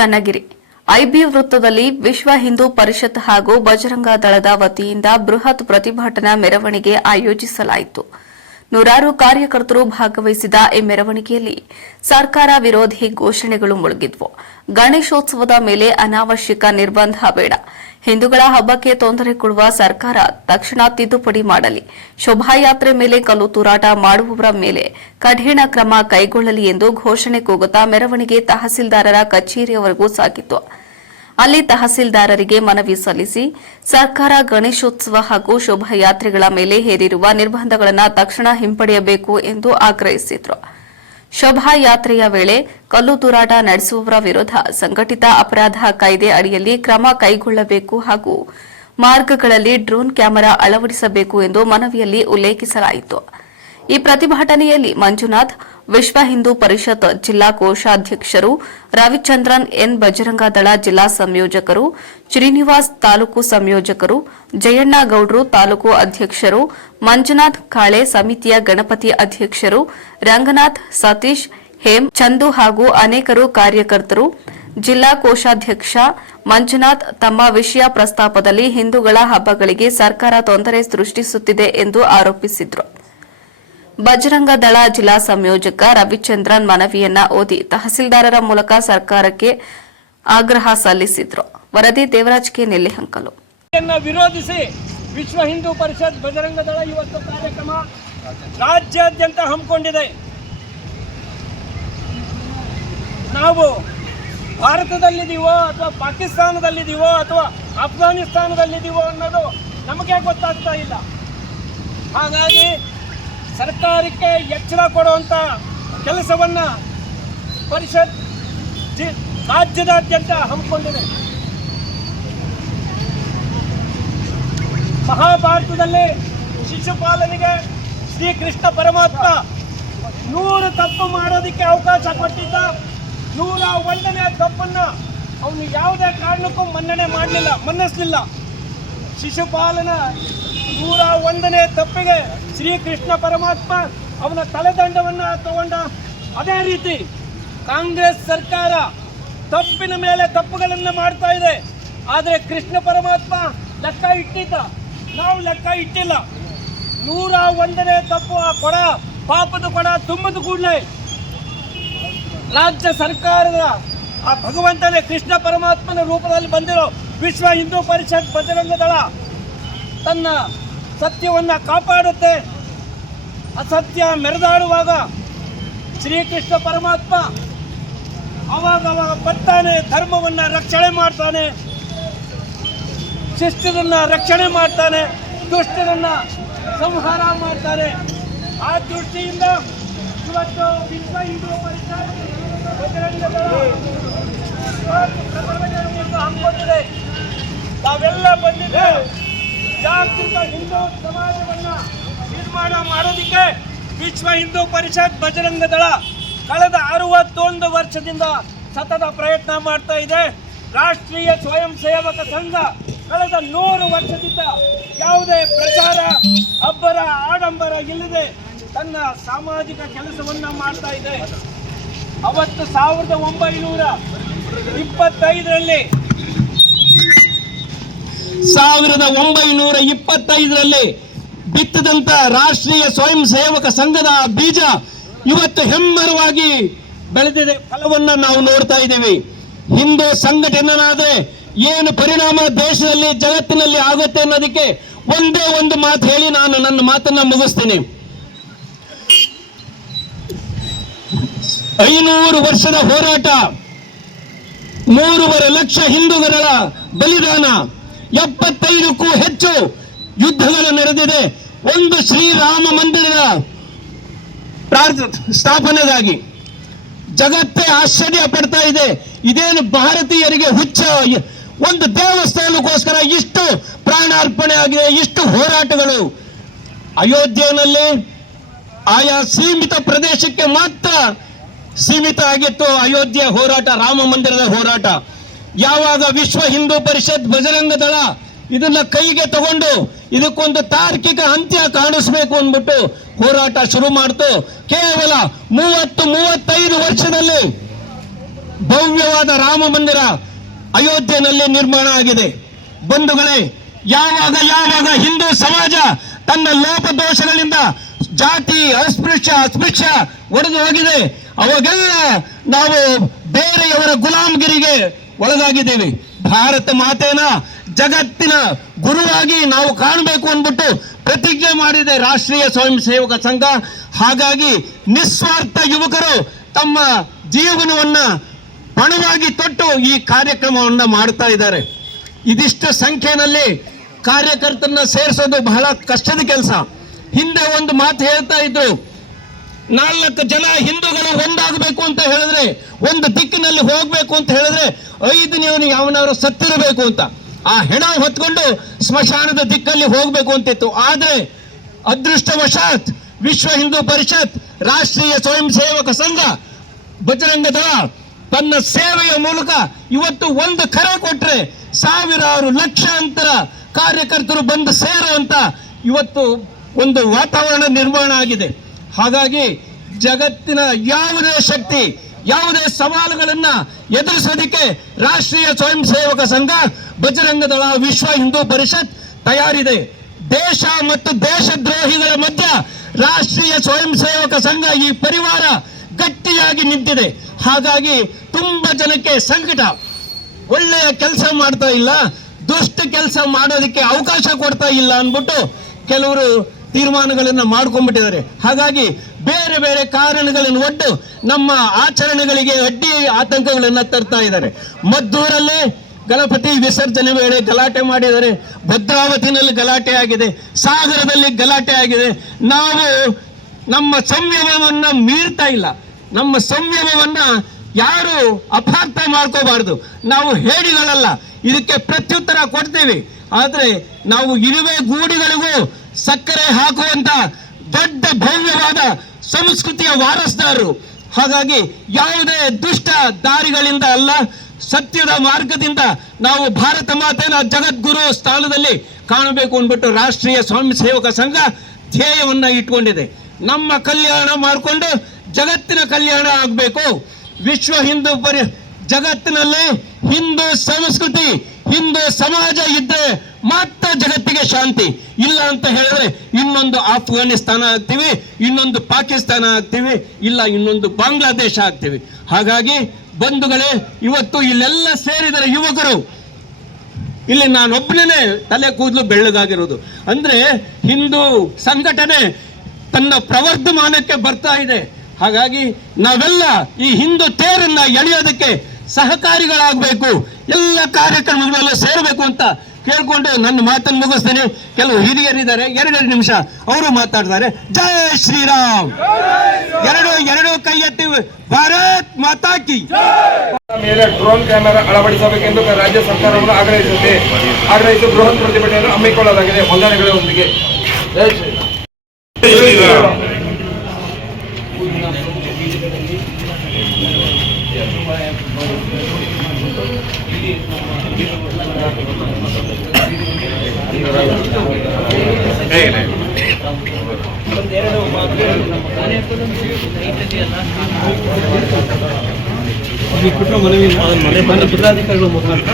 Channagiri IB ವೃತ್ತದಲ್ಲಿ ವಿಶ್ವ ಹಿಂದೂ ಪರಿಷತ್ ಹಾಗೂ ಬಜರಂಗ ದಳದ ವತಿಯಿಂದ ಬೃಹತ್ ಪ್ರತಿಭಟನಾ ಮೆರವಣಿಗೆ ಆಯೋಜಿಸಲಾಯಿತು. ನೂರಾರು ಕಾರ್ಯಕರ್ತರು ಭಾಗವಹಿಸಿದ ಈ ಮೆರವಣಿಗೆಯಲ್ಲಿ ಸರ್ಕಾರ ವಿರೋಧಿ ಘೋಷಣೆಗಳು ಮುಳುಗಿದ್ವು. ಗಣೇಶೋತ್ಸವದ ಮೇಲೆ ಅನಾವಶ್ಯಕ ನಿರ್ಬಂಧ ಬೇಡ, ಹಿಂದೂಗಳ ಹಬ್ಬಕ್ಕೆ ತೊಂದರೆ ಕೊಡುವ ಸರ್ಕಾರ ತಕ್ಷಣ ತಿದ್ದುಪಡಿ ಮಾಡಲಿ, ಶೋಭಾಯಾತ್ರೆ ಮೇಲೆ ಕಲ್ಲು ತೂರಾಟ ಮಾಡುವವರ ಮೇಲೆ ಕಠಿಣ ಕ್ರಮ ಕೈಗೊಳ್ಳಲಿ ಎಂದು ಘೋಷಣೆ ಕೂಗುತ್ತಾ ಮೆರವಣಿಗೆ ತಹಸೀಲ್ದಾರರ ಕಚೇರಿಯವರೆಗೂ ಸಾಗಿತ್ತು. ಅಲ್ಲಿ ತಹಸೀಲ್ದಾರರಿಗೆ ಮನವಿ ಸಲ್ಲಿಸಿ ಸರ್ಕಾರ ಗಣೇಶೋತ್ಸವ ಹಾಗೂ ಶೋಭಾಯಾತ್ರೆಗಳ ಮೇಲೆ ಹೇರಿರುವ ನಿರ್ಬಂಧಗಳನ್ನು ತಕ್ಷಣ ಹಿಂಪಡೆಯಬೇಕು ಎಂದು ಆಗ್ರಹಿಸಿದರು. ಶೋಭಾಯಾತ್ರೆಯ ವೇಳೆ ಕಲ್ಲು ತೂರಾಟ ನಡೆಸುವವರ ವಿರುದ್ಧ ಸಂಘಟಿತ ಅಪರಾಧ ಕಾಯ್ದೆ ಅಡಿಯಲ್ಲಿ ಕ್ರಮ ಕೈಗೊಳ್ಳಬೇಕು ಹಾಗೂ ಮಾರ್ಗಗಳಲ್ಲಿ ಡ್ರೋನ್ ಕ್ಯಾಮೆರಾ ಅಳವಡಿಸಬೇಕು ಎಂದು ಮನವಿಯಲ್ಲಿ ಉಲ್ಲೇಖಿಸಲಾಯಿತು. ಈ ಪ್ರತಿಭಟನೆಯಲ್ಲಿ ಮಂಜುನಾಥ್, ವಿಶ್ವ ಹಿಂದೂ ಪರಿಷತ್ ಜಿಲ್ಲಾ ಕೋಶಾಧ್ಯಕ್ಷರು, ರವಿಚಂದ್ರನ್ ಎನ್, ಬಜರಂಗ ದಳ ಜಿಲ್ಲಾ ಸಂಯೋಜಕರು, ಶ್ರೀನಿವಾಸ್ ತಾಲೂಕು ಸಂಯೋಜಕರು, ಜಯಣ್ಣ ಗೌಡ್ರು ತಾಲೂಕು ಅಧ್ಯಕ್ಷರು, ಮಂಜುನಾಥ್ ಕಾಳೆ ಸಮಿತಿಯ ಗಣಪತಿ ಅಧ್ಯಕ್ಷರು, ರಂಗನಾಥ್, ಸತೀಶ್, ಹೇಮ್, ಚಂದು ಹಾಗೂ ಅನೇಕರು ಕಾರ್ಯಕರ್ತರು. ಜಿಲ್ಲಾ ಕೋಶಾಧ್ಯಕ್ಷ ಮಂಜುನಾಥ್ ತಮ್ಮ ವಿಷಯ ಪ್ರಸ್ತಾಪದಲ್ಲಿ ಹಿಂದೂಗಳ ಹಬ್ಬಗಳಿಗೆ ಸರ್ಕಾರ ತೊಂದರೆ ಸೃಷ್ಟಿಸುತ್ತಿದೆ ಎಂದು ಆರೋಪಿಸಿದರು. ಬಜರಂಗ ದಳ ಜಿಲ್ಲಾ ಸಂಯೋಜಕ ರವಿಚಂದ್ರನ್ ಮನವಿಯನ್ನ ಓದಿ ತಹಸೀಲ್ದಾರರ ಮೂಲಕ ಸರ್ಕಾರಕ್ಕೆ ಆಗ್ರಹ ಸಲ್ಲಿಸಿದ್ರು. ವರದಿ ದೇವರಾಜ್ ಕೆ, ನೆಲ್ಲಿಹಂಕಲು. ವಿರೋಧಿಸಿ ವಿಶ್ವ ಹಿಂದೂ ಪರಿಷತ್ ಬಜರಂಗ ದಳ ಇವತ್ತು ಕಾರ್ಯಕ್ರಮ ರಾಜ್ಯಾದ್ಯಂತ ಹಮ್ಮಿಕೊಂಡಿದೆ. ನಾವು ಭಾರತದಲ್ಲಿದ್ದೀವೋ ಅಥವಾ ಪಾಕಿಸ್ತಾನದಲ್ಲಿದ್ದೀವೋ ಅಥವಾ ಅಫ್ಘಾನಿಸ್ತಾನದಲ್ಲಿದ್ದೀವೋ ಅನ್ನೋದು ನಮಗೆ ಗೊತ್ತಾಗ್ತಾ ಇಲ್ಲ. ಹಾಗಾಗಿ ಸರ್ಕಾರಕ್ಕೆ ಎಚ್ಚರ ಕೊಡುವಂಥ ಕೆಲಸವನ್ನು ಪರಿಷತ್ ರಾಜ್ಯದಾದ್ಯಂತ ಹಮ್ಮಿಕೊಂಡಿದೆ. ಮಹಾಭಾರತದಲ್ಲಿ ಶಿಶುಪಾಲನಿಗೆ ಶ್ರೀಕೃಷ್ಣ ಪರಮಾತ್ಮ 100 ತಪ್ಪು ಮಾಡೋದಕ್ಕೆ ಅವಕಾಶ ಕೊಟ್ಟಿದ್ದ. 101ನೇ ತಪ್ಪನ್ನು ಅವನು ಯಾವುದೇ ಕಾರಣಕ್ಕೂ ಮನ್ನಿಸಲಿಲ್ಲ. ಶಿಶುಪಾಲನ 101ನೇ ತಪ್ಪಿಗೆ ಶ್ರೀಕೃಷ್ಣ ಪರಮಾತ್ಮ ಅವನ ತಲೆದಂಡವನ್ನು ತಗೊಂಡ. ಅದೇ ರೀತಿ ಕಾಂಗ್ರೆಸ್ ಸರ್ಕಾರ ತಪ್ಪಿನ ಮೇಲೆ ತಪ್ಪುಗಳನ್ನು ಮಾಡ್ತಾ ಇದೆ. ಆದರೆ ಕೃಷ್ಣ ಪರಮಾತ್ಮ ಲೆಕ್ಕ ಇಟ್ಟಿದ್ದ, ನಾವು ಲೆಕ್ಕ ಇಟ್ಟಿಲ್ಲ. 101ನೇ ತಪ್ಪು ಆ ಕೊಡ, ಪಾಪದ ಕೊಡ ತುಂಬದ ಕೂಡಲೇ ರಾಜ್ಯ ಸರ್ಕಾರದ ಆ ಭಗವಂತನೇ ಕೃಷ್ಣ ಪರಮಾತ್ಮನ ರೂಪದಲ್ಲಿ ಬಂದಿರೋ ವಿಶ್ವ ಹಿಂದೂ ಪರಿಷತ್ ಬಜರಂಗ ದಳ ತನ್ನ ಸತ್ಯವನ್ನು ಕಾಪಾಡುತ್ತೆ. ಅಸತ್ಯ ಮೆರೆದಾಡುವಾಗ ಶ್ರೀಕೃಷ್ಣ ಪರಮಾತ್ಮ ಅವಾಗ ಬರ್ತಾನೆ, ಧರ್ಮವನ್ನು ರಕ್ಷಣೆ ಮಾಡ್ತಾನೆ, ಶಿಷ್ಟರನ್ನು ರಕ್ಷಣೆ ಮಾಡ್ತಾನೆ, ದುಷ್ಟರನ್ನು ಸಂಹಾರ ಮಾಡ್ತಾನೆ. ಆ ದೃಷ್ಟಿಯಿಂದ ಇವತ್ತು ವಿಶ್ವ ಹಿಂದೂ ಪರಿಷತ್ ಬಜರಂಗ ದಳ ಪ್ರತಿಭಟನೆಯನ್ನು ಹಮ್ಮಿಕೊಂಡಿದೆ. ನಾವೆಲ್ಲ ಬಂದಿದ್ದೇವೆ ಜಾಗೃತ ಹಿಂದೂ ಸಮಾಜವನ್ನು ನಿರ್ಮಾಣ ಮಾಡೋದಕ್ಕೆ. ವಿಶ್ವ ಹಿಂದೂ ಪರಿಷತ್ ಬಜರಂಗ ದಳ ಕಳೆದ 61 ವರ್ಷದಿಂದ ಸತತ ಪ್ರಯತ್ನ ಮಾಡ್ತಾ ಇದೆ. ರಾಷ್ಟ್ರೀಯ ಸ್ವಯಂ ಸೇವಕ ಸಂಘ ಕಳೆದ 100 ವರ್ಷದಿಂದ ಯಾವುದೇ ಪ್ರಚಾರ, ಅಬ್ಬರ, ಆಡಂಬರ ಇಲ್ಲದೆ ತನ್ನ ಸಾಮಾಜಿಕ ಕೆಲಸವನ್ನು ಮಾಡ್ತಾ ಇದೆ. ಅವತ್ತು 1925ರಲ್ಲಿ ಬಿತ್ತದಂತ ರಾಷ್ಟ್ರೀಯ ಸ್ವಯಂ ಸೇವಕ ಸಂಘದ ಬೀಜ ಇವತ್ತು ಹೆಮ್ಮರವಾಗಿ ಬೆಳೆದಿದೆ. ಫಲವನ್ನು ನಾವು ನೋಡ್ತಾ ಇದ್ದೀವಿ. ಹಿಂದೂ ಸಂಘಟನೆಯಾದ್ರೆ ಏನು ಪರಿಣಾಮ ದೇಶದಲ್ಲಿ, ಜಗತ್ತಿನಲ್ಲಿ ಆಗುತ್ತೆ ಅನ್ನೋದಕ್ಕೆ ಒಂದೇ ಒಂದು ಮಾತು ಹೇಳಿ ನಾನು ನನ್ನ ಮಾತನ್ನ ಮುಗಿಸ್ತೀನಿ. 500 ವರ್ಷದ ಹೋರಾಟ, 3.5 ಲಕ್ಷ ಹಿಂದೂಗಳ ಬಲಿದಾನ, 75ಕ್ಕೂ ಹೆಚ್ಚು ಯುದ್ಧಗಳು ನಡೆದಿದೆ. ಒಂದು ಶ್ರೀರಾಮ ಮಂದಿರದ ಸ್ಥಾಪನೆಗಾಗಿ ಜಗತ್ತೇ ಆಶ್ಚರ್ಯ ಪಡ್ತಾ ಇದೆ. ಇದೇನು ಭಾರತೀಯರಿಗೆ ಹುಚ್ಚ? ಒಂದು ದೇವಸ್ಥಾನಕ್ಕೋಸ್ಕರ ಇಷ್ಟು ಪ್ರಾಣಾರ್ಪಣೆ ಆಗಿದೆ, ಇಷ್ಟು ಹೋರಾಟಗಳು. ಅಯೋಧ್ಯೆಯಲ್ಲಿ ಆಯಾ ಸೀಮಿತ ಪ್ರದೇಶಕ್ಕೆ ಮಾತ್ರ ಸೀಮಿತ ಆಗಿತ್ತು ಅಯೋಧ್ಯೆ ಹೋರಾಟ, ರಾಮ ಮಂದಿರದ ಹೋರಾಟ. ಯಾವಾಗ ವಿಶ್ವ ಹಿಂದೂ ಪರಿಷತ್ ಬಜರಂಗ ದಳ ಇದನ್ನ ಕೈಗೆ ತಗೊಂಡು ಇದಕ್ಕೊಂದು ತಾರ್ಕಿಕ ಅಂತ್ಯ ಕಾಣಿಸಬೇಕು ಅಂದ್ಬಿಟ್ಟು ಹೋರಾಟ ಶುರು ಮಾಡ್ತು. ಕೇವಲ 30-35 ವರ್ಷದಲ್ಲಿ ಭವ್ಯವಾದ ರಾಮ ಮಂದಿರ ಅಯೋಧ್ಯೆಯಲ್ಲಿ ನಿರ್ಮಾಣ ಆಗಿದೆ. ಬಂಧುಗಳೇ, ಯಾವಾಗ ಹಿಂದೂ ಸಮಾಜ ತನ್ನ ಲೋಪದೋಷಗಳಿಂದ ಜಾತಿ ಅಸ್ಪೃಶ್ಯ ಒಡೆದು ಹೋಗಿದೆ, ಅವಾಗೆಲ್ಲ ನಾವು ಬೇರೆಯವರ ಗುಲಾಮಗಿರಿಗೆ ಒಳಗಾಗಿದ್ದೇವೆ. ಭಾರತ ಮಾತೆನ ಜಗತ್ತಿನ ಗುರುವಾಗಿ ನಾವು ಕಾಣಬೇಕು ಅಂದ್ಬಿಟ್ಟು ಪ್ರತಿಜ್ಞೆ ಮಾಡಿದೆ ರಾಷ್ಟ್ರೀಯ ಸ್ವಯಂ ಸೇವಕ ಸಂಘ. ಹಾಗಾಗಿ ನಿಸ್ವಾರ್ಥ ಯುವಕರು ತಮ್ಮ ಜೀವನವನ್ನ ಪಣವಾಗಿ ತೊಟ್ಟು ಈ ಕಾರ್ಯಕ್ರಮವನ್ನ ಮಾಡ್ತಾ ಇದ್ದಾರೆ. ಇದಿಷ್ಟು ಸಂಖ್ಯೆಯಲ್ಲಿ ಕಾರ್ಯಕರ್ತರನ್ನ ಸೇರಿಸೋದು ಬಹಳ ಕಷ್ಟದ ಕೆಲಸ. ಹಿಂದೆ ಒಂದು ಮಾತು ಹೇಳ್ತಾ ಇದ್ರು, 4 ಜನ ಹಿಂದೂಗಳು ಒಂದಾಗಬೇಕು ಅಂತ ಹೇಳಿದ್ರೆ, ಒಂದು ದಿಕ್ಕಿನಲ್ಲಿ ಹೋಗ್ಬೇಕು ಅಂತ ಹೇಳಿದ್ರೆ 5 ಯಾವನವರು ಸತ್ತಿರಬೇಕು ಅಂತ, ಆ ಹೆಣ ಹೊತ್ಕೊಂಡು ಸ್ಮಶಾನದ ದಿಕ್ಕಲ್ಲಿ ಹೋಗ್ಬೇಕು ಅಂತಿತ್ತು. ಆದ್ರೆ ಅದೃಷ್ಟವಶಾತ್ ವಿಶ್ವ ಹಿಂದೂ ಪರಿಷತ್, ರಾಷ್ಟ್ರೀಯ ಸ್ವಯಂ ಸೇವಕ ಸಂಘ, ಬಜರಂಗ ದಳ ತನ್ನ ಸೇವೆಯ ಮೂಲಕ ಇವತ್ತು ಒಂದು ಕರೆ ಕೊಟ್ರೆ ಸಾವಿರಾರು ಲಕ್ಷಾಂತರ ಕಾರ್ಯಕರ್ತರು ಬಂದು ಸೇರುವಂತ ಇವತ್ತು ಒಂದು ವಾತಾವರಣ ನಿರ್ಮಾಣ ಆಗಿದೆ. ಹಾಗಾಗಿ ಜಗತ್ತಿನ ಯಾವುದೇ ಶಕ್ತಿ, ಯಾವುದೇ ಸವಾಲುಗಳನ್ನ ಎದುರಿಸೋದಕ್ಕೆ ರಾಷ್ಟ್ರೀಯ ಸ್ವಯಂ ಸೇವಕ ಸಂಘ, ಬಜರಂಗ ದಳ, ವಿಶ್ವ ಹಿಂದೂ ಪರಿಷತ್ ತಯಾರಿದೆ. ದೇಶ ಮತ್ತು ದೇಶದ್ರೋಹಿಗಳ ಮಧ್ಯೆ ರಾಷ್ಟ್ರೀಯ ಸ್ವಯಂ ಸೇವಕ ಸಂಘ, ಈ ಪರಿವಾರ ಗಟ್ಟಿಯಾಗಿ ನಿಂತಿದೆ. ಹಾಗಾಗಿ ತುಂಬಾ ಜನಕ್ಕೆ ಸಂಕಟ, ಒಳ್ಳೆಯ ಕೆಲಸ ಮಾಡ್ತಾ ಇಲ್ಲ, ದುಷ್ಟ ಕೆಲಸ ಮಾಡೋದಕ್ಕೆ ಅವಕಾಶ ಕೊಡ್ತಾ ಇಲ್ಲ ಅಂದ್ಬಿಟ್ಟು ಕೆಲವರು ತೀರ್ಮಾನಗಳನ್ನು ಮಾಡ್ಕೊಂಡ್ಬಿಟ್ಟಿದ್ದಾರೆ. ಹಾಗಾಗಿ ಬೇರೆ ಬೇರೆ ಕಾರಣಗಳನ್ನು ಒಡ್ಡು ನಮ್ಮ ಆಚರಣೆಗಳಿಗೆ ಅಡ್ಡಿ ಆತಂಕಗಳನ್ನು ತರ್ತಾ ಇದ್ದಾರೆ. ಮದ್ದೂರಲ್ಲಿ ಗಣಪತಿ ವಿಸರ್ಜನೆ ವೇಳೆ ಗಲಾಟೆ ಮಾಡಿದ್ದಾರೆ, ಭದ್ರಾವತಿನಲ್ಲಿ ಗಲಾಟೆ ಆಗಿದೆ, ಸಾಗರದಲ್ಲಿ ಗಲಾಟೆ ಆಗಿದೆ. ನಾವು ನಮ್ಮ ಸಂಯಮವನ್ನ ಮೀರ್ತಾ ಇಲ್ಲ. ನಮ್ಮ ಸಂಯಮವನ್ನ ಯಾರು ಅಪಾರ್ಥ ಮಾಡ್ಕೋಬಾರ್ದು. ನಾವು ಹೇಡಿಗಳಲ್ಲ, ಇದಕ್ಕೆ ಪ್ರತ್ಯುತ್ತರ ಕೊಡ್ತೀವಿ. ಆದ್ರೆ ನಾವು ಇರುವೆ ಗೂಡಿಗಳಿಗೂ ಸಕ್ಕರೆ ಹಾಕುವಂತ ದೊಡ್ಡ ಭವ್ಯವಾದ ಸಂಸ್ಕೃತಿಯ ವಾರಸ್ದಾರರು. ಹಾಗಾಗಿ ಯಾವುದೇ ದುಷ್ಟ ದಾರಿಗಳಿಂದ ಅಲ್ಲ, ಸತ್ಯದ ಮಾರ್ಗದಿಂದ ನಾವು ಭಾರತ ಮಾತೆನ ಜಗದ್ಗುರು ಸ್ಥಾನದಲ್ಲಿ ಕಾಣಬೇಕು ಅಂದ್ಬಿಟ್ಟು ರಾಷ್ಟ್ರೀಯ ಸ್ವಯಂ ಸೇವಕ ಸಂಘ ಧ್ಯೇಯವನ್ನ ಇಟ್ಕೊಂಡಿದೆ. ನಮ್ಮ ಕಲ್ಯಾಣ ಮಾಡಿಕೊಂಡು ಜಗತ್ತಿನ ಕಲ್ಯಾಣ ಆಗಬೇಕು. ವಿಶ್ವ ಹಿಂದೂ ಜಗತ್ತಿನಲ್ಲಿ ಹಿಂದೂ ಸಂಸ್ಕೃತಿ, ಹಿಂದೂ ಸಮಾಜ ಇದ್ದರೆ ಮಾತ್ರ ಜಗತ್ತಿಗೆ ಶಾಂತಿ. ಇಲ್ಲ ಅಂತ ಹೇಳಿದ್ರೆ ಇನ್ನೊಂದು ಆಫ್ಘಾನಿಸ್ತಾನ ಆಗ್ತೀವಿ, ಇನ್ನೊಂದು ಪಾಕಿಸ್ತಾನ ಆಗ್ತೀವಿ, ಇಲ್ಲ ಇನ್ನೊಂದು ಬಾಂಗ್ಲಾದೇಶ ಆಗ್ತೀವಿ. ಹಾಗಾಗಿ ಬಂಧುಗಳೇ, ಇವತ್ತು ಇಲ್ಲೆಲ್ಲ ಸೇರಿದರೆ ಯುವಕರು, ಇಲ್ಲಿ ನಾನೊಬ್ಬನೇ ತಲೆ ಕೂದಲು ಬೆಳ್ಳಗಾಗಿರೋದು. ಅಂದ್ರೆ ಹಿಂದೂ ಸಂಘಟನೆ ತನ್ನ ಪ್ರವರ್ಧಮಾನಕ್ಕೆ ಬರ್ತಾ ಇದೆ. ಹಾಗಾಗಿ ನಾವೆಲ್ಲ ಈ ಹಿಂದೂ ತೇರನ್ನ ಎಳೆಯೋದಕ್ಕೆ ಸಹಕಾರಿಗಳಾಗಬೇಕು, ಎಲ್ಲ ಕಾರ್ಯಕ್ರಮಗಳಲ್ಲೂ ಸೇರಬೇಕು ಅಂತ ಕೇಳ್ಕೊಂಡು ನನ್ನ ಮಾತನ್ನು ಮುಗಿಸ್ತೇನೆ. ಕೆಲವು ಹಿರಿಯರಿದ್ದಾರೆ, 2 ನಿಮಿಷ ಅವರು ಮಾತಾಡ್ತಾರೆ. ಜೈ ಶ್ರೀರಾಮ್. ಎರಡು ಕೈ ಎತ್ತಿ ಭಾರತ್ ಮಾತಾ ಕಿ. ಮೇಲೆ ಡ್ರೋನ್ ಕ್ಯಾಮೆರಾ ಅಳವಡಿಸಬೇಕೆಂದು ರಾಜ್ಯ ಸರ್ಕಾರವನ್ನು ಆಗ್ರಹಿಸಿ ಬೃಹತ್ ಪ್ರತಿಭಟನೆಯನ್ನು ಹಮ್ಮಿಕೊಳ್ಳಲಾಗಿದೆ. ವಂದನೆಗಳೊಂದಿಗೆ ಜೈ ಶ್ರೀರಾಮ್. ಮನೆ ಜಿಲ್ಲಾಧಿಕಾರಿಗಳ ಮುಖಾಂತರ